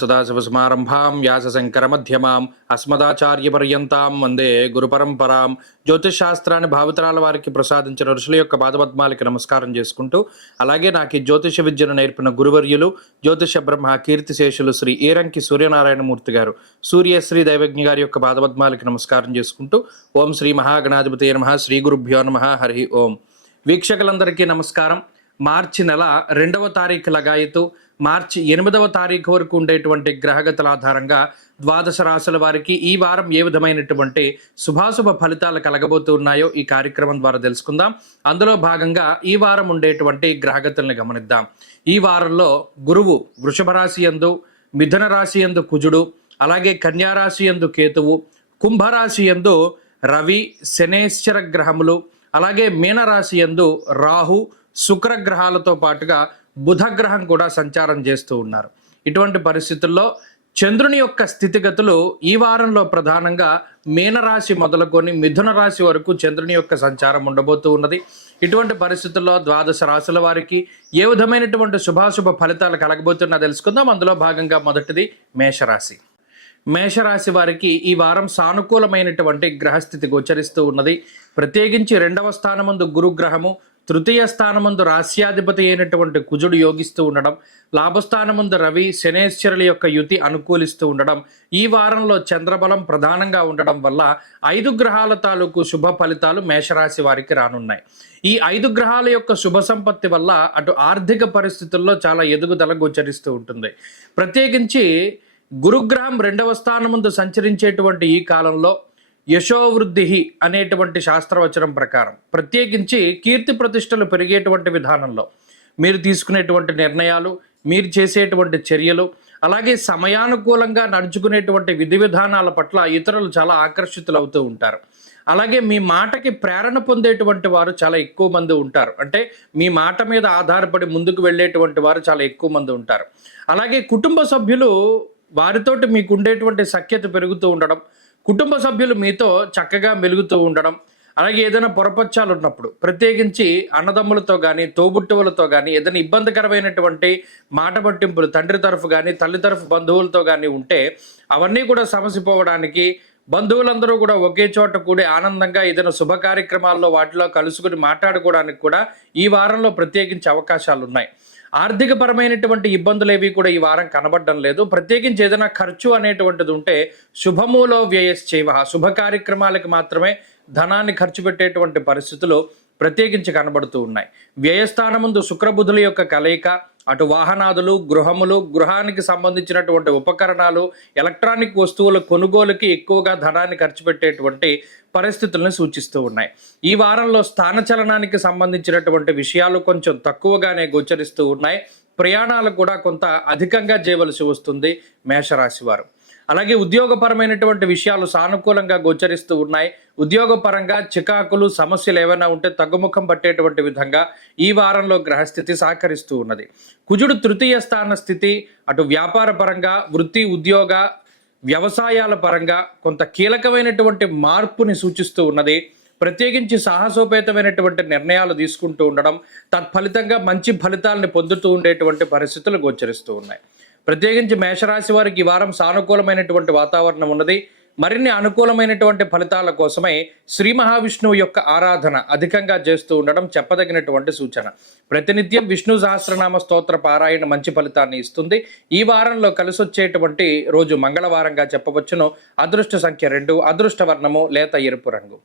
సదాశివసమారంభాం వ్యాసశంకరమధ్యమాం అస్మదాచార్యపర్యంతాం వందే గురుపరంపరాం. జ్యోతిష్ శాస్త్రాన్ని భావితరాల వారికి ప్రసాదించిన ఋషుల యొక్క పాదపద్మాలకి నమస్కారం చేసుకుంటూ, అలాగే నాకు ఈ జ్యోతిష విద్యను నేర్పిన గురువర్యులు జ్యోతిష బ్రహ్మ కీర్తిశేషులు శ్రీ ఏరంకి సూర్యనారాయణమూర్తి గారు, సూర్యశ్రీ దైవజ్ఞ గారి యొక్క పాదపద్మాలకి నమస్కారం చేసుకుంటూ, ఓం శ్రీ మహాగణాధిపతి నమః, శ్రీ గురుభ్యో నమః, హరి ఓం. వీక్షకులందరికీ నమస్కారం. మార్చి నెల 2వ తారీఖు లగాయతు మార్చి 8వ తారీఖు వరకు ఉండేటువంటి గ్రహగతుల ఆధారంగా ద్వాదశ రాశుల వారికి ఈ వారం ఏ విధమైనటువంటి శుభాశుభ ఫలితాలు కలగబోతున్నాయో ఈ కార్యక్రమం ద్వారా తెలుసుకుందాం. అందులో భాగంగా ఈ వారం ఉండేటువంటి గ్రహగతుల్ని గమనిద్దాం. ఈ వారంలో గురువు వృషభ రాశి యందు, మిథున రాశి యందు కుజుడు, అలాగే కన్యా రాశి యందు కేతువు, కుంభరాశి యందు రవి, శనేశ్వర గ్రహములు, అలాగే మీనరాశి యందు రాహు, శుక్రగ్రహాలతో పాటుగా బుధ గ్రహం కూడా సంచారం చేస్తూ ఉన్నారు. ఇటువంటి పరిస్థితుల్లో చంద్రుని యొక్క స్థితిగతులు ఈ వారంలో ప్రధానంగా మీనరాశి మొదలుకొని మిథున రాశి వరకు చంద్రుని యొక్క సంచారం ఉండబోతూ ఉన్నది. ఇటువంటి పరిస్థితుల్లో ద్వాదశ రాశుల వారికి ఏ విధమైనటువంటి శుభాశుభ ఫలితాలు కలగబోతున్నా తెలుసుకుందాం. అందులో భాగంగా మొదటిది మేషరాశి. మేషరాశి వారికి ఈ వారం సానుకూలమైనటువంటి గ్రహస్థితి గోచరిస్తూ ఉన్నది. ప్రత్యేకించి 2వ స్థానమందు గురుగ్రహము, తృతీయ స్థానమందు రాశ్యాధిపతి అయినటువంటి కుజుడు యోగిస్తూ ఉండడం, లాభస్థానమందు రవి, శనేశ్వరుల యొక్క యుతి అనుకూలిస్తూ ఉండడం, ఈ వారంలో చంద్రబలం ప్రధానంగా ఉండడం వల్ల 5 గ్రహాల తాలూకు శుభ ఫలితాలు మేషరాశి వారికి రానున్నాయి. ఈ 5 గ్రహాల యొక్క శుభ సంపత్తి వల్ల అటు ఆర్థిక పరిస్థితుల్లో చాలా ఎదుగుదల గోచరిస్తూ ఉంటుంది. ప్రత్యేకించి గురుగ్రహం 2వ స్థానమందు సంచరించేటువంటి ఈ కాలంలో యశోవృద్ధి అనేటువంటి శాస్త్రవచనం ప్రకారం ప్రత్యేకించి కీర్తి ప్రతిష్టలు పెరిగేటువంటి విధానంలో మీరు తీసుకునేటువంటి నిర్ణయాలు, మీరు చేసేటువంటి చర్యలు, అలాగే సమయానుకూలంగా నడుచుకునేటువంటి విధి విధానాల పట్ల ఇతరులు చాలా ఆకర్షితులు అవుతూ ఉంటారు. అలాగే మీ మాటకి ప్రేరణ పొందేటువంటి వారు చాలా ఎక్కువ మంది ఉంటారు. అంటే మీ మాట మీద ఆధారపడి ముందుకు వెళ్ళేటువంటి వారు చాలా ఎక్కువ మంది ఉంటారు. అలాగే కుటుంబ సభ్యులు వారితోటి మీకు ఉండేటువంటి సఖ్యత పెరుగుతూ ఉండడం, కుటుంబ సభ్యులు మీతో చక్కగా మెలుగుతూ ఉండడం, అలాగే ఏదైనా పొరపచ్చాలు ఉన్నప్పుడు ప్రత్యేకించి అన్నదమ్ములతో కానీ తోబుట్టువులతో కానీ ఏదైనా ఇబ్బందికరమైనటువంటి మాట పట్టింపులు తండ్రి తరఫు కానీ తల్లి తరఫు బంధువులతో కానీ ఉంటే అవన్నీ కూడా సమసిపోవడానికి, బంధువులందరూ కూడా ఒకే చోట కూడి ఆనందంగా ఏదైనా శుభ కార్యక్రమాల్లో వాటిలో కలుసుకుని మాట్లాడుకోవడానికి కూడా ఈ వారంలో ప్రత్యేకించి అవకాశాలు ఉన్నాయి. ఆర్థిక పరమైనటువంటి ఇబ్బందులు ఏవి కూడా ఈ వారం కనబడడం లేదు. ప్రత్యేకించి ఏదైనా ఖర్చు అనేటువంటిది ఉంటే శుభమూలో వ్యయశ్చైవ, శుభ కార్యక్రమాలకు మాత్రమే ధనాన్ని ఖర్చు పెట్టేటువంటి పరిస్థితులు ప్రత్యేకించి కనబడుతూ ఉన్నాయి. వ్యయస్థానముందు శుక్రబుధుల యొక్క కలయిక అటు వాహనాదులు, గృహములు, గృహానికి సంబంధించినటువంటి ఉపకరణాలు, ఎలక్ట్రానిక్ వస్తువుల కొనుగోలుకి ఎక్కువగా ధనాన్ని ఖర్చు పెట్టేటువంటి పరిస్థితులను సూచిస్తూ ఉన్నాయి. ఈ వారంలో స్థానచలనానికి సంబంధించినటువంటి విషయాలు కొంచెం తక్కువగానే గోచరిస్తూ ఉన్నాయి. ప్రయాణాలు కూడా కొంత అధికంగా చేయవలసి వస్తుంది మేషరాశి వారు. అలాగే ఉద్యోగపరమైనటువంటి విషయాలు సానుకూలంగా గోచరిస్తూ ఉన్నాయి. ఉద్యోగపరంగా చికాకులు, సమస్యలు ఏమైనా ఉంటే తగ్గుముఖం పట్టేటువంటి విధంగా ఈ వారంలో గ్రహస్థితి సహకరిస్తూ ఉన్నది. కుజుడు తృతీయ స్థాన స్థితి అటు వ్యాపార పరంగా, వృత్తి, ఉద్యోగ, వ్యవసాయాల పరంగా కొంత కీలకమైనటువంటి మార్పుని సూచిస్తూ ఉన్నది. ప్రత్యేకించి సాహసోపేతమైనటువంటి నిర్ణయాలు తీసుకుంటూ ఉండడం, తత్ఫలితంగా మంచి ఫలితాలను పొందుతూ ఉండేటువంటి పరిస్థితులు గోచరిస్తూ ఉన్నాయి. ప్రత్యేకించి మేషరాశి వారికి ఈ వారం సానుకూలమైనటువంటి వాతావరణం ఉన్నది. మరిన్ని అనుకూలమైనటువంటి ఫలితాల కోసమై శ్రీ మహావిష్ణువు యొక్క ఆరాధన అధికంగా చేస్తూ ఉండడం చెప్పదగినటువంటి సూచన. ప్రతినిత్యం విష్ణు సహస్రనామ స్తోత్ర పారాయణ మంచి ఫలితాన్ని ఇస్తుంది. ఈ వారంలో కలిసొచ్చేటువంటి రోజు మంగళవారంగా చెప్పవచ్చును. అదృష్ట సంఖ్య 2, అదృష్ట వర్ణము లేత ఎరుపు రంగు.